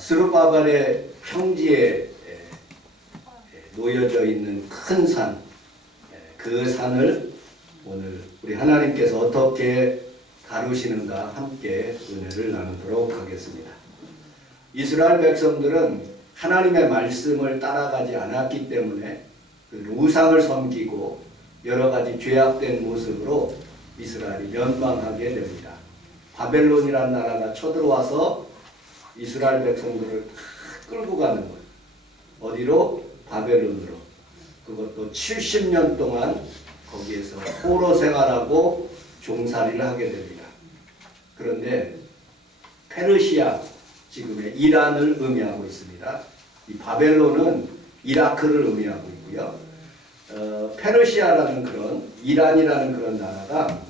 스룹바벨의 평지에 놓여져 있는 큰 산, 그 산을 오늘 우리 하나님께서 어떻게 다루시는가 함께 은혜를 나누도록 하겠습니다. 이스라엘 백성들은 하나님의 말씀을 따라가지 않았기 때문에 그 우상을 섬기고 여러 가지 죄악된 모습으로 이스라엘이 멸망하게 됩니다. 바벨론이라는 나라가 쳐들어와서 이스라엘 백성들을 끌고 가는 거예요. 어디로? 바벨론으로. 그것도 70년 동안 거기에서 포로 생활하고 종살이를 하게 됩니다. 그런데 페르시아, 지금의 이란을 의미하고 있습니다. 이 바벨론은 이라크를 의미하고 있고요. 페르시아라는 그런 이란이라는 그런 나라가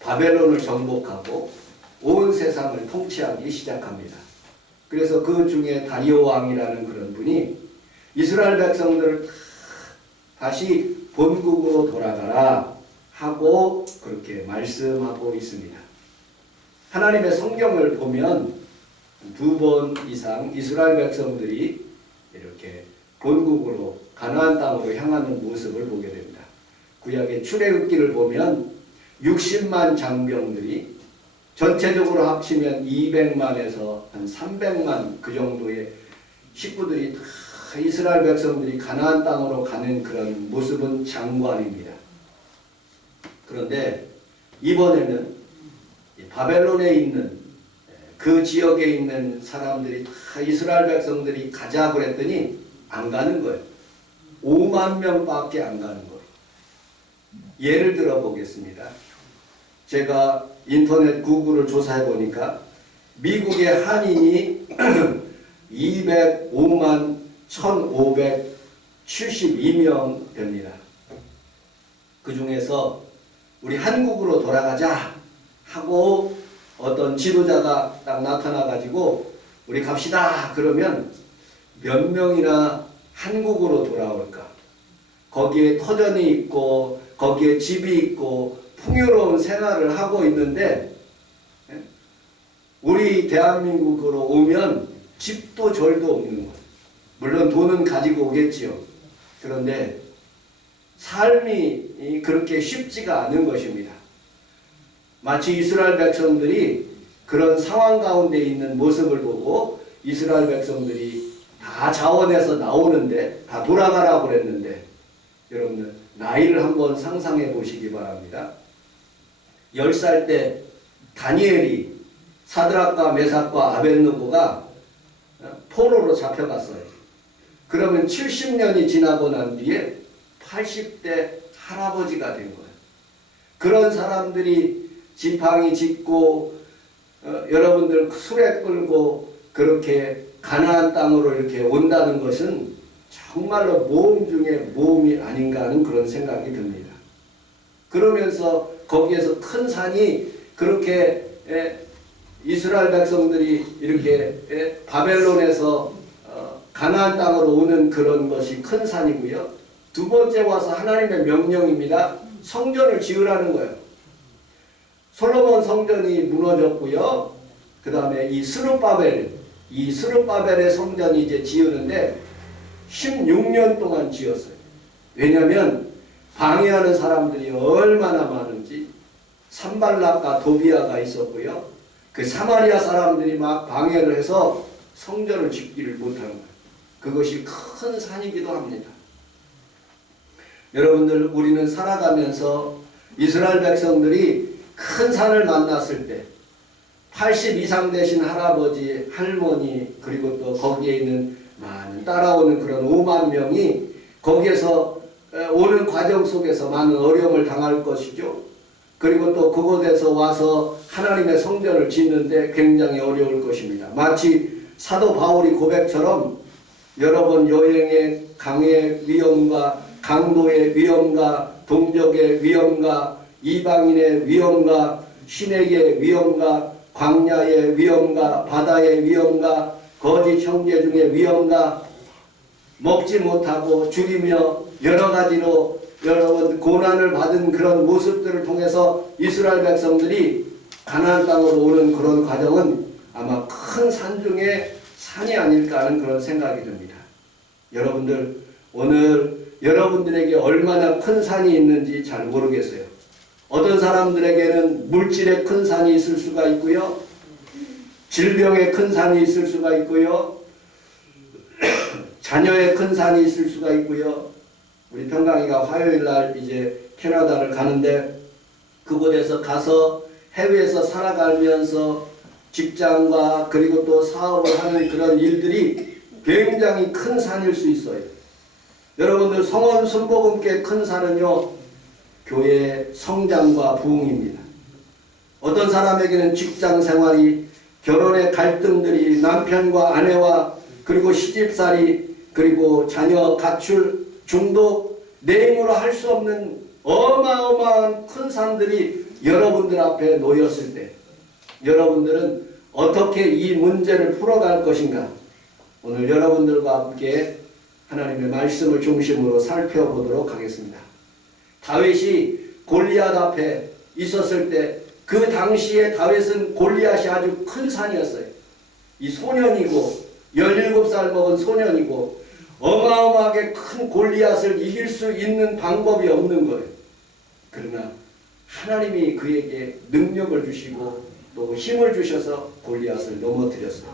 바벨론을 정복하고 온 세상을 통치하기 시작합니다. 그래서 그 중에 다리오 왕이라는 그런 분이 이스라엘 백성들을 다시 본국으로 돌아가라 하고 그렇게 말씀하고 있습니다. 하나님의 성경을 보면 2번 이상 이스라엘 백성들이 이렇게 본국으로 가나안 땅으로 향하는 모습을 보게 됩니다. 구약의 출애굽기를 보면 60만 장병들이 전체적으로 합치면 200만에서 한 300만 그 정도의 식구들이 다 이스라엘 백성들이 가나안 땅으로 가는 그런 모습은 장관입니다. 그런데 이번에는 바벨론에 있는 그 지역에 있는 사람들이 다 이스라엘 백성들이 가자 그랬더니 안 가는 거예요. 5만 명밖에 안 가는 거예요. 예를 들어 보겠습니다. 제가 인터넷 구글을 조사해 보니까 미국의 한인이 205만 1572명 됩니다. 그 중에서 우리 한국으로 돌아가자 하고 어떤 지도자가 딱 나타나 가지고 우리 갑시다 그러면 몇 명이나 한국으로 돌아올까? 거기에 터전이 있고 거기에 집이 있고 풍요로운 생활을 하고 있는데 우리 대한민국으로 오면 집도 절도 없는 거예요. 물론 돈은 가지고 오겠지요. 그런데 삶이 그렇게 쉽지가 않은 것입니다. 마치 이스라엘 백성들이 그런 상황 가운데 있는 모습을 보고 이스라엘 백성들이 다 자원해서 나오는데 다 돌아가라고 그랬는데 여러분들 나이를 한번 상상해 보시기 바랍니다. 10살 때 다니엘이 사드락과 메삭과 아벳느고가 포로로 잡혀갔어요. 그러면 70년이 지나고 난 뒤에 80대 할아버지가 된 거예요. 그런 사람들이 지팡이 짚고 여러분들 수레 끌고 그렇게 가나안 땅으로 이렇게 온다는 것은 정말로 모험 중에 모험이 아닌가 하는 그런 생각이 듭니다. 그러면서 거기에서 큰 산이 그렇게 이스라엘 백성들이 이렇게 바벨론에서 가나안 땅으로 오는 그런 것이 큰 산이고요. 두 번째 와서 하나님의 명령입니다. 성전을 지으라는 거예요. 솔로몬 성전이 무너졌고요. 그 다음에 이 스룹바벨의 성전이 이제 지으는데 16년 동안 지었어요. 왜냐하면 방해하는 사람들이 얼마나 많은지 산발락과 도비아가 있었고요. 그 사마리아 사람들이 막 방해를 해서 성전을 짓기를 못한 거예요. 그것이 큰 산이기도 합니다. 여러분들 우리는 살아가면서 이스라엘 백성들이 큰 산을 만났을 때 80 이상 되신 할아버지, 할머니 그리고 또 거기에 있는 많은 따라오는 그런 5만 명이 거기에서 오는 과정 속에서 많은 어려움을 당할 것이죠. 그리고 또 그곳에서 와서 하나님의 성전을 짓는데 굉장히 어려울 것입니다. 마치 사도 바울이 고백처럼 여러 번 여행의 강의 위험과 강도의 위험과 동족의 위험과 이방인의 위험과 신에게 위험과 광야의 위험과 바다의 위험과 거짓 형제 중의 위험과 먹지 못하고 죽이며 여러 가지로 여러분 고난을 받은 그런 모습들을 통해서 이스라엘 백성들이 가나안 땅으로 오는 그런 과정은 아마 큰 산중에 산이 아닐까 하는 그런 생각이 듭니다. 여러분들 오늘 여러분들에게 얼마나 큰 산이 있는지 잘 모르겠어요. 어떤 사람들에게는 물질의 큰 산이 있을 수가 있고요. 질병의 큰 산이 있을 수가 있고요. 자녀의 큰 산이 있을 수가 있고요. 우리 평강이가 화요일날 이제 캐나다를 가는데 그곳에서 가서 해외에서 살아가면서 직장과 그리고 또 사업을 하는 그런 일들이 굉장히 큰 산일 수 있어요. 여러분들 성원 순복음교회 큰 산은요, 교회의 성장과 부흥입니다. 어떤 사람에게는 직장 생활이, 결혼의 갈등들이, 남편과 아내와 그리고 시집살이, 그리고 자녀 가출, 중독, 내 힘으로 할 수 없는 어마어마한 큰 산들이 여러분들 앞에 놓였을 때 여러분들은 어떻게 이 문제를 풀어갈 것인가? 오늘 여러분들과 함께 하나님의 말씀을 중심으로 살펴보도록 하겠습니다. 다윗이 골리앗 앞에 있었을 때 그 당시에 다윗은 골리앗이 아주 큰 산이었어요. 이 소년이고 17살 먹은 소년이고 어마어마하게 큰 골리앗을 이길 수 있는 방법이 없는 거예요. 그러나 하나님이 그에게 능력을 주시고 또 힘을 주셔서 골리앗을 넘어뜨렸어요.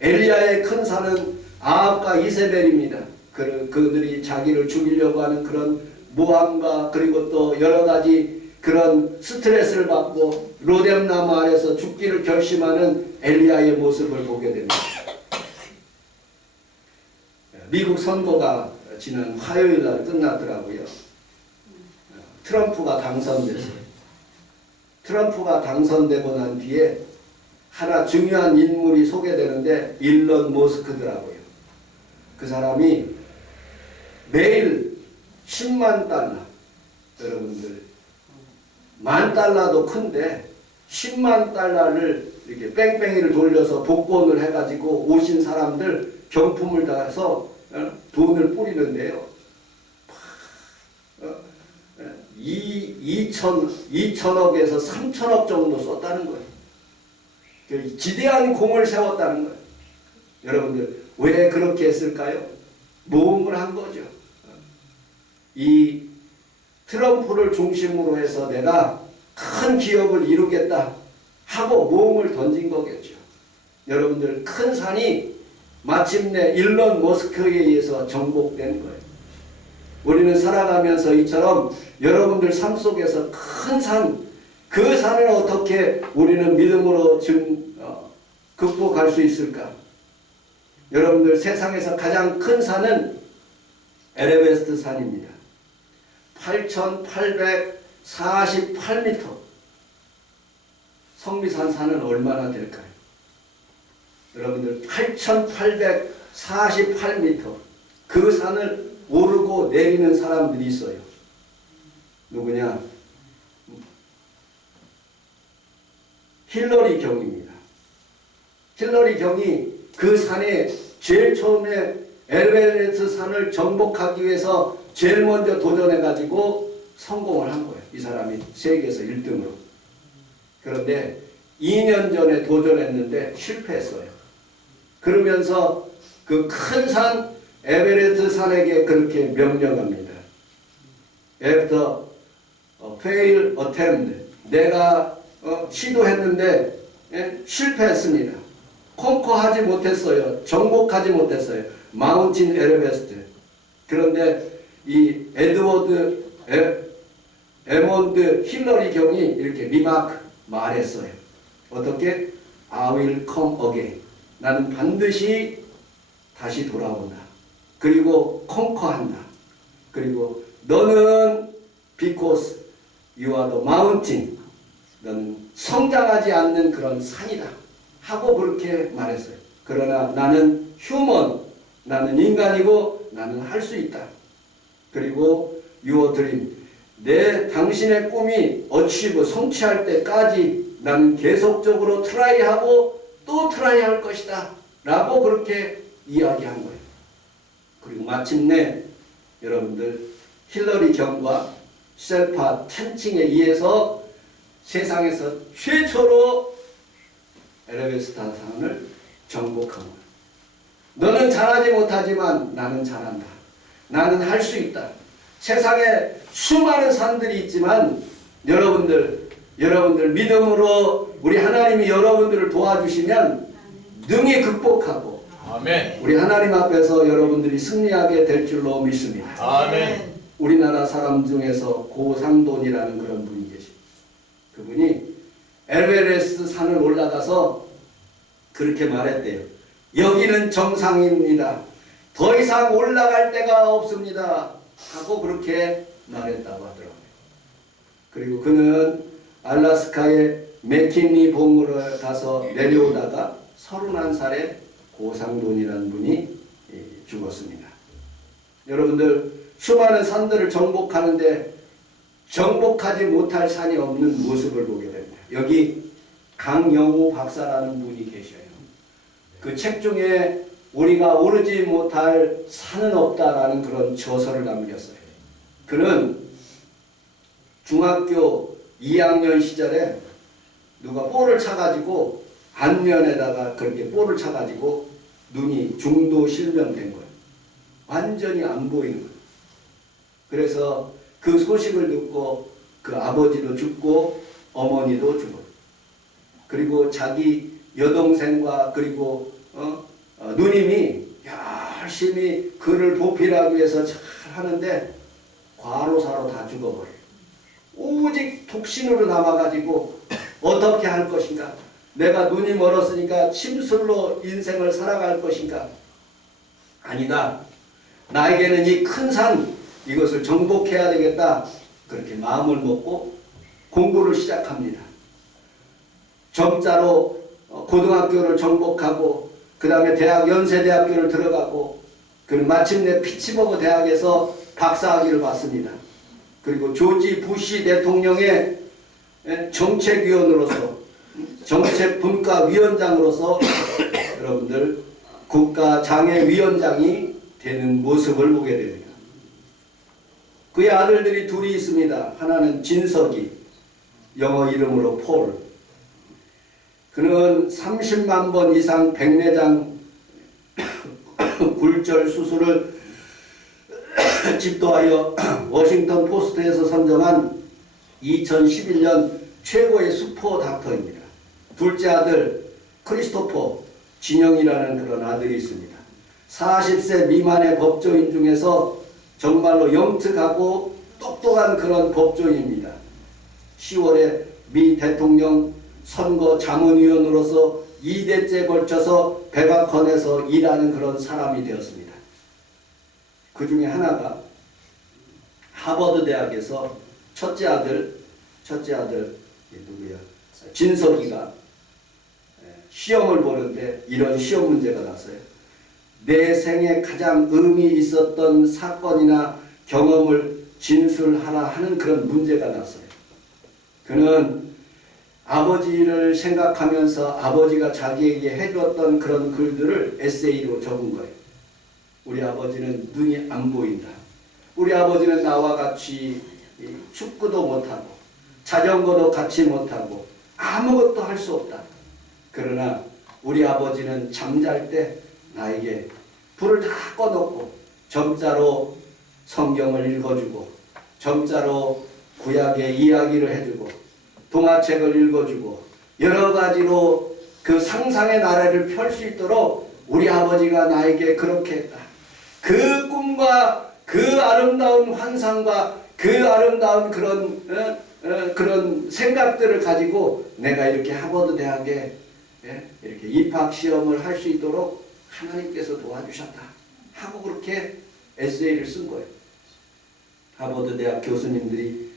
엘리야의 큰 산은 아합과 이세벨입니다. 그들이 자기를 죽이려고 하는 그런 모함과 그리고 또 여러 가지 그런 스트레스를 받고 로뎀나무 아래서 죽기를 결심하는 엘리야의 모습을 보게 됩니다. 미국 선거가 지난 화요일 날 끝났더라고요. 트럼프가 당선됐어요. 트럼프가 당선되고 난 뒤에 하나 중요한 인물이 소개되는데 일론 머스크더라고요. 그 사람이 매일 10만 달러, 여러분들 $10,000도 큰데 10만 달러를 이렇게 뺑뺑이를 돌려서 복권을 해가지고 오신 사람들 경품을 다해서 돈을 뿌리는데요. 2천억에서 3천억 정도 썼다는 거예요. 지대한 공을 세웠다는 거예요. 여러분들 왜 그렇게 했을까요? 모험을 한 거죠. 이 트럼프를 중심으로 해서 내가 큰 기업을 이루겠다 하고 모험을 던진 거겠죠. 여러분들 큰 산이 마침내 일론 머스크에 의해서 정복된 거예요. 우리는 살아가면서 이처럼 여러분들 삶 속에서 큰 산, 그 산을 어떻게 우리는 믿음으로 극복할 수 있을까? 여러분들 세상에서 가장 큰 산은 에베레스트 산입니다. 8,848m. 성미산 산은 얼마나 될까요? 여러분들 8,848m. 그 산을 오르고 내리는 사람들이 있어요. 누구냐? 힐러리 경입니다. 힐러리 경이 그 산에 제일 처음에 에베레스트 산을 정복하기 위해서 제일 먼저 도전해가지고 성공을 한 거예요. 이 사람이 세계에서 1등으로. 그런데 2년 전에 도전했는데 실패했어요. 그러면서 그 큰 산 에베레스트 산에게 그렇게 명령합니다. After fail attempt, 내가 시도했는데 실패했습니다. 컨커하지 못했어요. 정복하지 못했어요. 마운틴 에베레스트. 그런데 이 에몬드 힐러리 경이 이렇게 리마크 말했어요. 어떻게? I will come again. 나는 반드시 다시 돌아온다. 그리고 컨커한다. 그리고 너는 because you are the mountain. 너는 성장하지 않는 그런 산이다. 하고 그렇게 말했어요. 그러나 나는 휴먼, 나는 인간이고 나는 할 수 있다. 그리고 your dream, 당신의 꿈이 achieve, 성취할 때까지 나는 계속적으로 트라이하고 또 트라이할 것이다. 라고 그렇게 이야기한 거예요. 그리고 마침내 여러분들 힐러리 경과 셀파 텐칭에 의해서 세상에서 최초로 에베레스트 산을 정복한 거예요. 너는 잘하지 못하지만 나는 잘한다. 나는 할 수 있다. 세상에 수많은 산들이 있지만 여러분들 믿음으로 우리 하나님이 여러분들을 도와주시면 능히 극복하고 아멘. 우리 하나님 앞에서 여러분들이 승리하게 될 줄로 믿습니다. 아멘. 우리나라 사람 중에서 고상돈이라는 그런 분이 계십니다. 그분이 에베레스트 산을 올라가서 그렇게 말했대요. 여기는 정상입니다. 더 이상 올라갈 데가 없습니다. 하고 그렇게 말했다고 하더라고요. 그리고 그는 알래스카의 맥킨리 봉우를 가서 내려오다가 31살에 고상돈이라는 분이 죽었습니다. 여러분들 수많은 산들을 정복하는데 정복하지 못할 산이 없는 모습을 보게 됩니다. 여기 강영우 박사라는 분이 계셔요. 그 책 중에 우리가 오르지 못할 산은 없다라는 그런 저서를 남겼어요. 그는 중학교 2학년 시절에 누가 볼을 차가지고 안면에다가 그렇게 볼을 차가지고 눈이 중도 실명된 거예요. 완전히 안 보이는 거예요. 그래서 그 소식을 듣고 그 아버지도 죽고 어머니도 죽어요. 그리고 자기 여동생과 그리고 누님이 열심히 그를 보필하기 위해서 잘 하는데 과로사로 다 죽어버려요. 오직 독신으로 남아가지고 어떻게 할 것인가? 내가 눈이 멀었으니까 침술로 인생을 살아갈 것인가? 아니다. 나에게는 이 큰 산 이것을 정복해야 되겠다. 그렇게 마음을 먹고 공부를 시작합니다. 점자로 고등학교를 정복하고 그 다음에 대학 연세대학교를 들어가고 그는 마침내 피츠버그 대학에서 박사학위를 받습니다. 그리고 조지 부시 대통령의 정책위원으로서 정책분과위원장으로서 여러분들 국가장애위원장이 되는 모습을 보게 됩니다. 그의 아들들이 둘이 있습니다. 하나는 진석이, 영어 이름으로 폴. 그는 30만 번 이상 백내장 굴절 수술을 집도하여 워싱턴 포스트에서 선정한 2011년 최고의 슈퍼 닥터입니다. 둘째 아들 크리스토퍼 진영이라는 그런 아들이 있습니다. 40세 미만의 법조인 중에서 정말로 영특하고 똑똑한 그런 법조인입니다. 10월에 미 대통령 선거 자문위원으로서 2대째 걸쳐서 백악관에서 일하는 그런 사람이 되었습니다. 그 중에 하나가 하버드 대학에서 첫째 아들 누구야? 진석이가 시험을 보는데 이런 시험 문제가 났어요. 내 생에 가장 의미 있었던 사건이나 경험을 진술하라 하는 그런 문제가 났어요. 그는 아버지를 생각하면서 아버지가 자기에게 해줬던 그런 글들을 에세이로 적은 거예요. 우리 아버지는 눈이 안 보인다. 우리 아버지는 나와 같이 축구도 못하고 자전거도 같이 못하고 아무것도 할 수 없다. 그러나 우리 아버지는 잠잘 때 나에게 불을 다 꺼놓고 점자로 성경을 읽어주고 점자로 구약의 이야기를 해주고 동화책을 읽어주고 여러 가지로 그 상상의 나래를 펼 수 있도록 우리 아버지가 나에게 그렇게 했다. 그 꿈과 그 아름다운 환상과 그 아름다운 그런 생각들을 가지고 내가 이렇게 하버드 대학에 이렇게 입학 시험을 할 수 있도록 하나님께서 도와주셨다 하고 그렇게 에세이를 쓴 거예요. 하버드 대학 교수님들이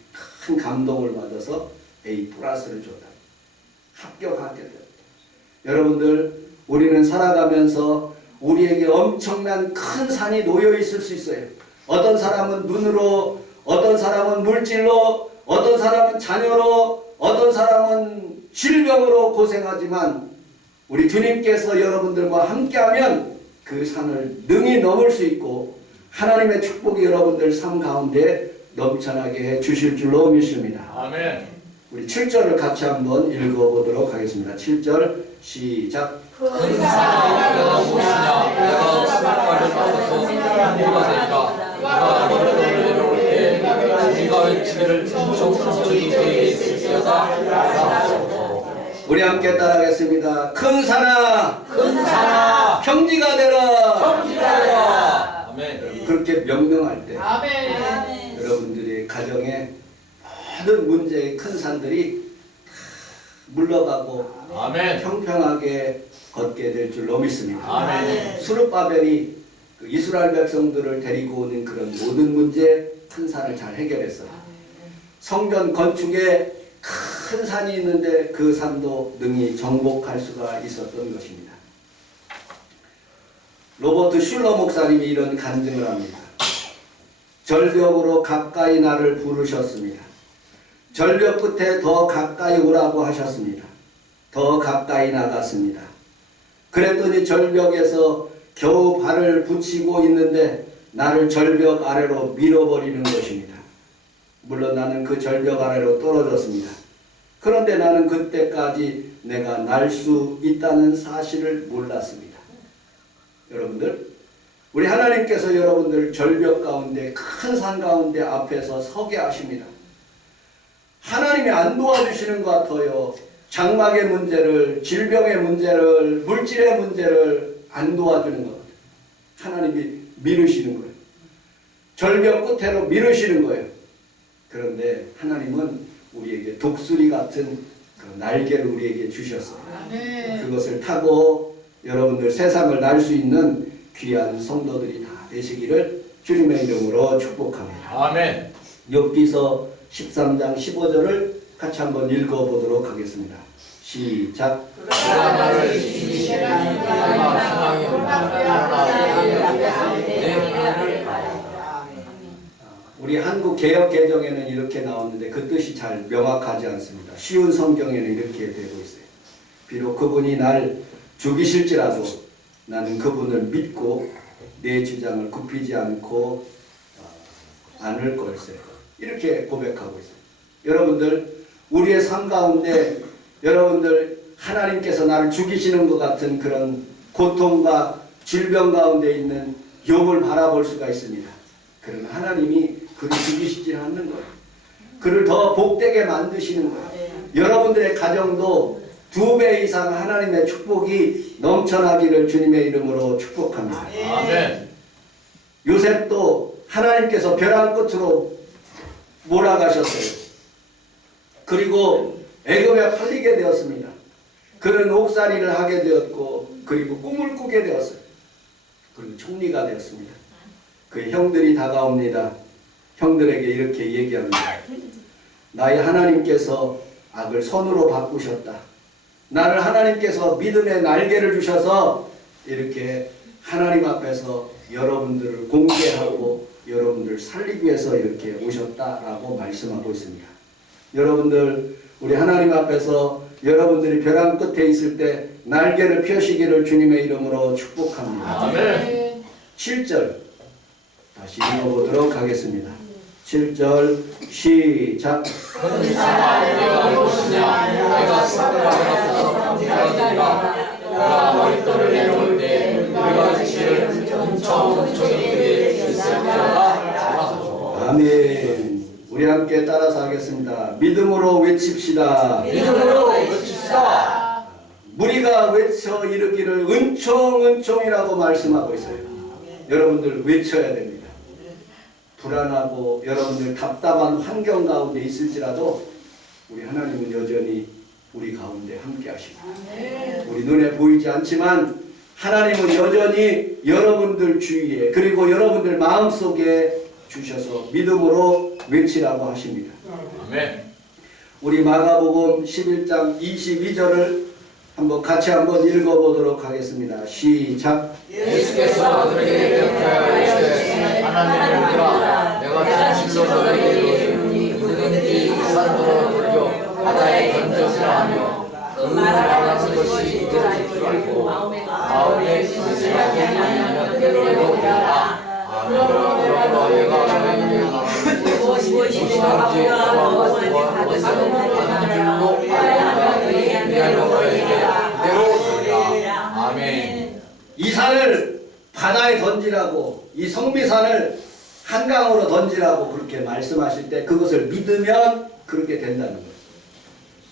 큰 감동을 받아서 A+를 줬다. 합격하게 됐다. 여러분들 우리는 살아가면서 우리에게 엄청난 큰 산이 놓여 있을 수 있어요. 어떤 사람은 눈으로, 어떤 사람은 물질로, 어떤 사람은 자녀로, 어떤 사람은 질병으로 고생하지만 우리 주님께서 여러분들과 함께하면 그 산을 능히 넘을 수 있고 하나님의 축복이 여러분들 삶 가운데 넘쳐나게 해 주실 줄로 믿습니다. 아멘. 우리 7절을 같이 한번 읽어보도록 하겠습니다. 7절 시작. 큰 산을 내가 무엇이냐 내가 함께 따라하겠습니다. 큰 산아, 큰 산아, 평지가 되라. 평지가 되라. 아멘. 그렇게 명령할 때 아멘. 여러분들이 가정에 모든 문제의 큰 산들이 다 물러가고 아멘. 평평하게 걷게 될 줄로 믿습니다. 아멘. 수르바벨이 그 이스라엘 백성들을 데리고 오는 그런 모든 문제 큰 산을 잘 해결했어요. 성전 건축에 큰 산이 있는데 그 산도 능히 정복할 수가 있었던 것입니다. 로버트 슐러 목사님이 이런 간증을 합니다. 절벽으로 가까이 나를 부르셨습니다. 절벽 끝에 더 가까이 오라고 하셨습니다. 더 가까이 나갔습니다. 그랬더니 절벽에서 겨우 발을 붙이고 있는데 나를 절벽 아래로 밀어버리는 것입니다. 물론 나는 그 절벽 아래로 떨어졌습니다. 그런데 나는 그때까지 내가 날 수 있다는 사실을 몰랐습니다. 여러분들, 우리 하나님께서 여러분들 절벽 가운데 큰 산 가운데 앞에서 서게 하십니다. 하나님이 안 도와주시는 것 같아요. 장막의 문제를, 질병의 문제를, 물질의 문제를 안 도와주는 것 같아요. 하나님이 미루시는 거예요. 절벽 끝으로 미루시는 거예요. 그런데 하나님은 우리에게 독수리 같은 그 날개를 우리에게 주셨어요. 그것을 타고 여러분들 세상을 날 수 있는 귀한 성도들이 다 되시기를 주님의 이름으로 축복합니다. 아멘. 욥기서 13장 15절을 같이 한번 읽어보도록 하겠습니다. 시작. 나를 지키시는 희망이 우리 한국 개역 개정에는 이렇게 나오는데 그 뜻이 잘 명확하지 않습니다. 쉬운 성경에는 이렇게 되고 있어요. 비록 그분이 날 죽이실지라도 나는 그분을 믿고 내 주장을 굽히지 않고 않을 걸세. 이렇게 고백하고 있어요. 여러분들, 우리의 삶 가운데 여러분들 하나님께서 나를 죽이시는 것 같은 그런 고통과 질병 가운데 있는 욥을 바라볼 수가 있습니다. 그러나 하나님이 그를 죽이시지 않는 거예요. 그를 더 복되게 만드시는 거예요. 여러분들의 가정도 2배 이상 하나님의 축복이 넘쳐나기를 주님의 이름으로 축복합니다. 아멘. 요셉도 하나님께서 벼랑 끝으로 몰아가셨어요. 그리고 애굽에 팔리게 되었습니다. 그는 옥살이를 하게 되었고 그리고 꿈을 꾸게 되었어요. 그리고 총리가 되었습니다. 그의 형들이 다가옵니다. 형들에게 이렇게 얘기합니다. 나의 하나님께서 악을 선으로 바꾸셨다. 나를 하나님께서 믿음의 날개를 주셔서 이렇게 하나님 앞에서 여러분들을 공개하고 여러분들을 살리기 위해서 이렇게 오셨다라고 말씀하고 있습니다. 여러분들, 우리 하나님 앞에서 여러분들이 벼랑 끝에 있을 때 날개를 펴시기를 주님의 이름으로 축복합니다. 아멘. 7절 다시 읽어보도록 하겠습니다. 7절 시작. 큰 산아 내가 무엇이냐 내가 사랑하여서 평지가 내가 머릿돌을 내려올 때 우리가 지를 um청um청이 있을지어다. 아멘. 우리 함께 따라서 하겠습니다. 믿음으로 외칩시다. 믿음으로 외칩시다. 무리가 외쳐 이르기를 은총은총이라고 말씀하고 있어요. 여러분들 외쳐야 됩니다. 불안하고 여러분들 답답한 환경 가운데 있을지라도 우리 하나님은 여전히 우리 가운데 함께 하십니다. 우리 눈에 보이지 않지만 하나님은 여전히 여러분들 주위에 그리고 여러분들 마음속에 주셔서 믿음으로 외치라고 하십니다. 아멘. 우리 마가복음 11장 22절을 같이 한번 읽어보도록 하겠습니다. 시작. 예수께서 그들에게 대답하여 이르시되 하나님을 믿으라. 내가 진실로 너희에게 이르노니 누구든지 이 산으로 돌려 바다에 던져지라 하며 그 말하는 것이 이루어질 줄 알고 마음에 의심하지 아니하면 그대로 되리라. 아멘. 그러므로 내가 너희에게 말하노니 무엇이든지 구하는 줄로 알고 미하여 너희에게 그대로 되리라. 아멘. 이 산을 바다에 던지라고, 이 성미산을 한강으로 던지라고 그렇게 말씀하실 때 그것을 믿으면 그렇게 된다는 거예요.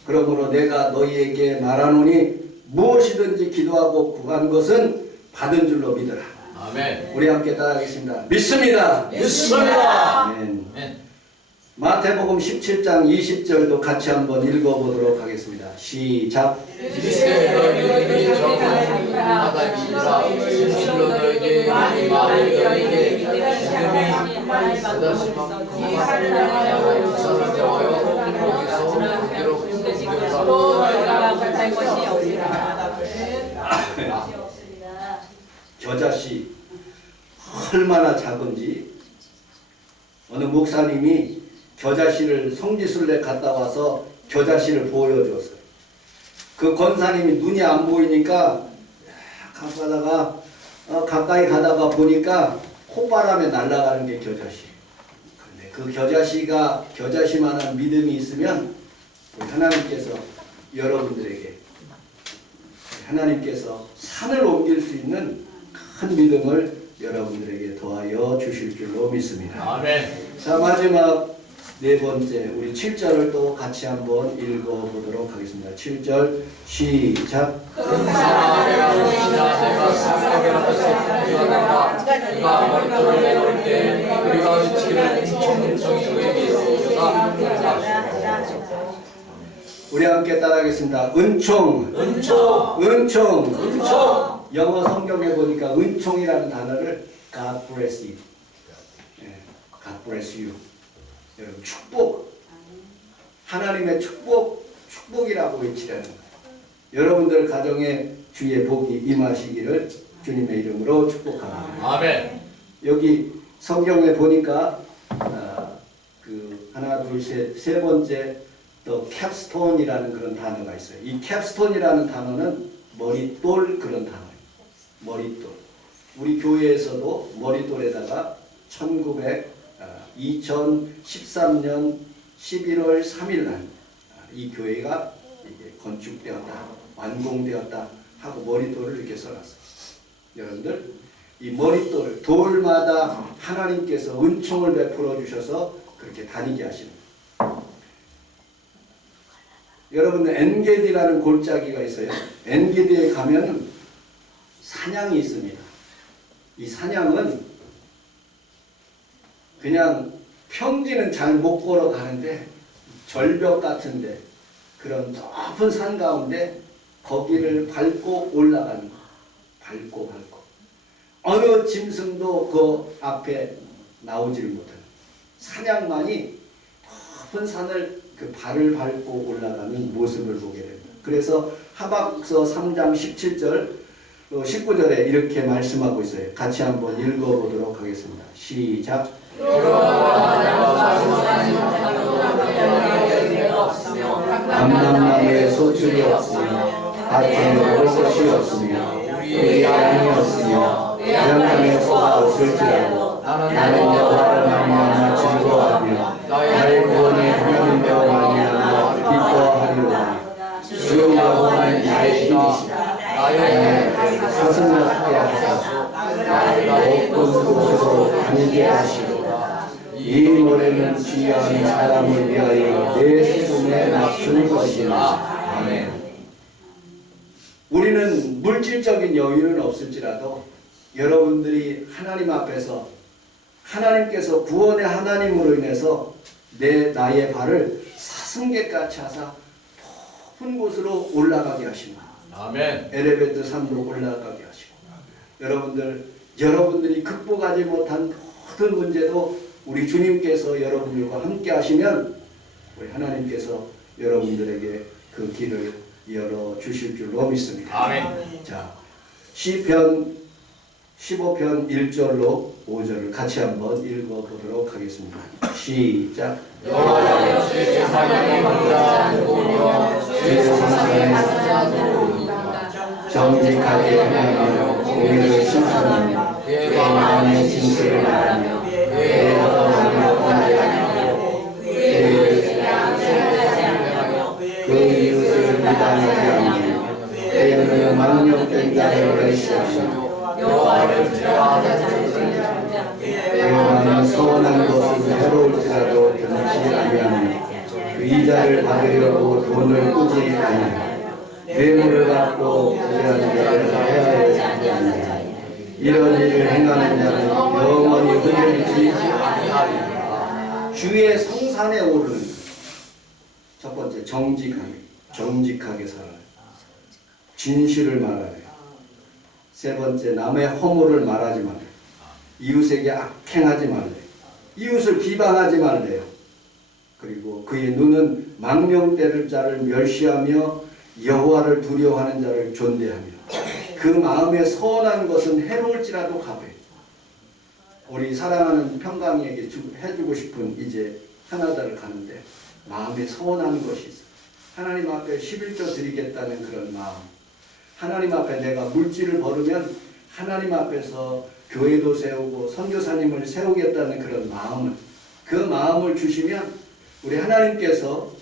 그러므로 내가 너희에게 말하노니 무엇이든지 기도하고 구한 것은 받은 줄로 믿어라. 아멘. 우리 함께 따라하겠습니다. 믿습니다. 믿습니다. 아멘. 아멘. 마태복음 17장 20절도 같이 한번 읽어보도록 하겠습니다. 시작. 이세 너희들이 정한 하나님이라 진실로 너희에게 말을 너희에게 믿음이 쓰다시만큼 하나님을 역사를 정하여 거기서 그대로 또 너희가 못할 것이 없으리라. 겨자씨 얼마나 작은지 어느 목사님이 겨자씨를 성지순례 갔다 와서 겨자씨를 보여줬어요. 그 권사님이 눈이 안 보이니까 가까이 가다가 보니까 콧바람에 날아가는 게 겨자씨. 그런데 그 겨자씨만한 믿음이 있으면 하나님께서 여러분들에게 하나님께서 산을 옮길 수 있는 큰 믿음을 여러분들에게 더하여 주실 줄로 믿습니다. 아멘. 자, 마지막 네 번째 우리 7절을 또 같이 한번 읽어보도록 하겠습니다. 7절 시작. 내가 생각해라 그가 머리털을 내놓을 때 우리가 위치를 청청히 그에게 주사 우리 함께 따라하겠습니다. 은총. 영어 성경에 보니까 은총이라는 단어를 God bless you. God bless you. 여러분 축복. 하나님의 축복이라고 외치라는 거예요. 여러분들 가정에 주의 복이 임하시기를 주님의 이름으로 축복합니다. 아멘. 여기 성경에 보니까 그 하나 둘 셋 세 번째 또 캡스톤이라는 그런 단어가 있어요. 이 캡스톤이라는 단어는 머릿돌 그런 단어예요. 머릿돌. 우리 교회에서도 머릿돌에다가 2013년 11월 3일 날 이 교회가 이게 건축되었다, 완공되었다 하고 머릿돌을 이렇게 써놨어요. 여러분들 이 머릿돌 돌마다 하나님께서 은총을 베풀어 주셔서 그렇게 다니게 하시는 거예요. 여러분들 엔게디라는 골짜기가 있어요. 엔게디에 가면 사냥이 있습니다. 이 사냥은 그냥 평지는 잘 못 걸어가는데 절벽 같은데 그런 높은 산 가운데 거기를 밟고 올라가는 거. 밟고 어느 짐승도 그 앞에 나오질 못하는 사냥만이 높은 산을 그 발을 밟고 올라가는 모습을 보게 됩니다. 그래서 하박서 3장 17절 19절에 이렇게 말씀하고 있어요. 같이 한번 읽어보도록 하겠습니다. 시작. 암남나무에 소출이 없으며 밭에 먹을 것이 없으며 우리 양이 없으며 양양에 소가 없을지라도 나는 여호와를 말미암아 즐거워하며 나의 구원의 하나님과 말미암아 기뻐하리로다. 주 여호와는 나의 힘이시다. 나의 가슴 낮게 하소서. 나의 높은 곳으로 다니게 하시고 이 노래는 귀한 사람을 위하여 내 숨에 맞춘 것이라. 아멘. 우리는 물질적인 여유는 없을지라도 여러분들이 하나님 앞에서 하나님께서 구원의 하나님으로 인해서 나의 발을 사슴개같이 하사 높은 곳으로 올라가게 하시고 아멘. 엘리베이터 산으로 올라가게 하시고 여러분들이 극복하지 못한 모든 문제도 우리 주님께서 여러분들과 함께 하시면 우리 하나님께서 여러분들에게 그 길을 열어 주실 줄로 믿습니다. 아멘. 자, 시편 15편 1절로 5절을 같이 한번 읽어보도록 하겠습니다. 시작. 여호와여 주의 세상에 만나 누구며 주의 세상에 정직하게 행하며 공의를 신천하며 그의 마음의 진실을 말하며 그의 언어를 권하며 그의 그 이웃을 비난하지 않으며 그의 망령된 자를 멸시하며 여호와를 두려워하는 여호와는 서원한 것을 해로울지라도 듣지 아니하며 그 이자를 받으려고 돈을 꾸지 아니하며 뇌물을 받고 부재한 자를 하야하지 아니하느냐. 이런 일을 행하는 자는 영원히 흔들리지 아니하리라. 주의 성산에 오르는 첫 번째 정직하게 살아요. 진실을 말하래. 세 번째 남의 허물을 말하지 말래. 이웃에게 악행하지 말래. 이웃을 비방하지 말래요. 그리고 그의 눈은 망령되는 자를 멸시하며 여호와를 두려워하는 자를 존대하며 그 마음에 선한 것은 해로울지라도 갚아요. 우리 사랑하는 평강이에게 해주고 싶은 이제 하나다를 가는데 마음에 선한 것이 있어요. 하나님 앞에 11조 드리겠다는 그런 마음. 하나님 앞에 내가 물질을 벌으면 하나님 앞에서 교회도 세우고 선교사님을 세우겠다는 그런 마음을, 그 마음을 주시면 우리 하나님께서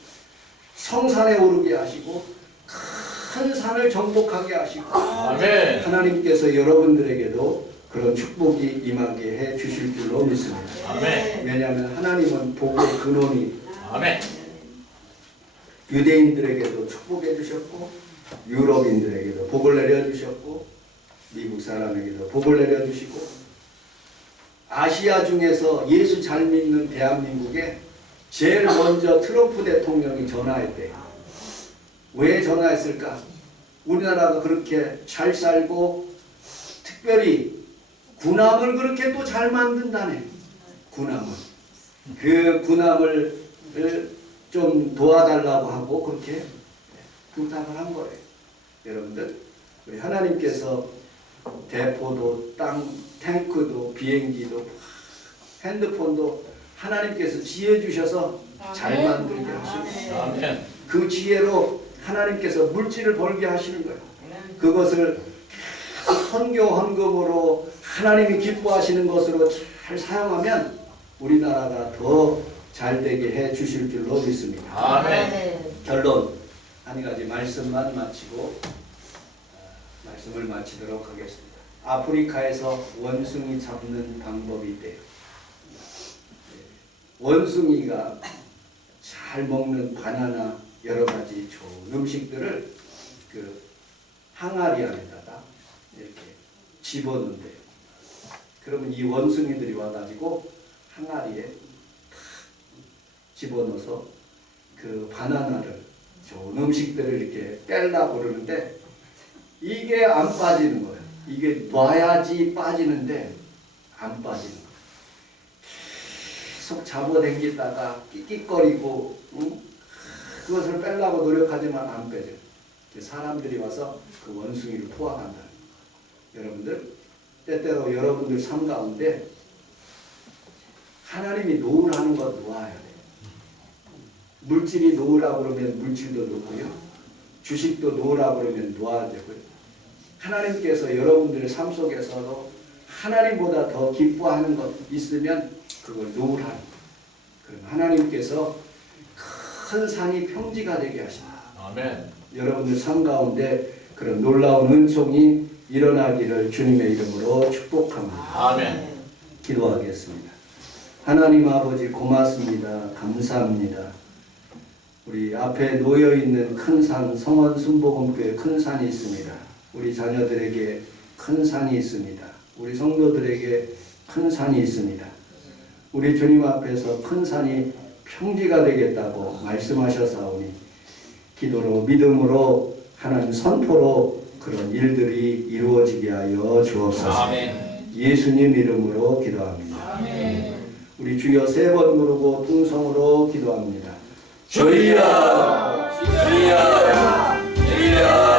성산에 오르게 하시고 큰 산을 정복하게 하시고 아멘. 하나님께서 여러분들에게도 그런 축복이 임하게 해 주실 줄로 믿습니다. 아멘. 왜냐하면 하나님은 복의 근원이 아멘. 유대인들에게도 축복해 주셨고 유럽인들에게도 복을 내려주셨고 미국 사람에게도 복을 내려주시고 아시아 중에서 예수 잘 믿는 대한민국에 제일 먼저 트럼프 대통령이 전화했대요. 왜 전화했을까? 우리나라가 그렇게 잘 살고 특별히 군함을 그렇게 또 잘 만든다네. 군함을. 그 군함을 좀 도와달라고 하고 그렇게 부탁을 한 거예요. 여러분들 우리 하나님께서 대포도 탱크도 비행기도 핸드폰도 하나님께서 지혜 주셔서 잘 만들게 하시고 아멘. 그 지혜로 하나님께서 물질을 벌게 하시는 거예요. 그것을 선교 헌금으로 하나님이 기뻐하시는 것으로 잘 사용하면 우리나라가 더 잘 되게 해 주실 줄로 믿습니다. 아멘. 결론 한 가지 말씀만 마치고 말씀을 마치도록 하겠습니다. 아프리카에서 원숭이 잡는 방법이 있대요. 원숭이가 잘 먹는 바나나 여러 가지 좋은 음식들을 그 항아리 안에다가 이렇게 집어넣는데요. 그러면 이 원숭이들이 와가지고 항아리에 탁 집어넣어서 그 바나나를 좋은 음식들을 이렇게 뺄라고 그러는데 이게 안 빠지는 거예요. 이게 놔야지 빠지는데 안 빠지는 거예요. 계속 잡아당기다가 끽끽거리고 그것을 빼려고 노력하지만 안 빼져요. 사람들이 와서 그 원숭이를 포악한다는 거예요. 여러분들 때때로 여러분들 삶 가운데 하나님이 놓으라는 것 놓아야 돼요. 물질이 놓으라고 그러면 물질도 놓고요. 주식도 놓으라고 그러면 놓아야 되고요. 하나님께서 여러분들의 삶 속에서도 하나님보다 더 기뻐하는 것 있으면 그걸 놓으라는 거예요. 그럼 하나님께서 큰 산이 평지가 되게 하십니다. 아멘. 여러분들 삶 가운데 그런 놀라운 은총이 일어나기를 주님의 이름으로 축복합니다. 아멘. 기도하겠습니다. 하나님 아버지 고맙습니다. 감사합니다. 우리 앞에 놓여있는 큰 산, 성원 순복음교회 큰 산이 있습니다. 우리 자녀들에게 큰 산이 있습니다. 우리 성도들에게 큰 산이 있습니다. 우리 주님 앞에서 큰 산이 평지가 되겠다고 말씀하셨사오니 기도로 믿음으로 하나님 선포로 그런 일들이 이루어지게 하여 주옵소서. 아멘. 예수님 이름으로 기도합니다. 아멘. 우리 주여 3번 부르고 통성으로 기도합니다. 주여, 주여, 주여.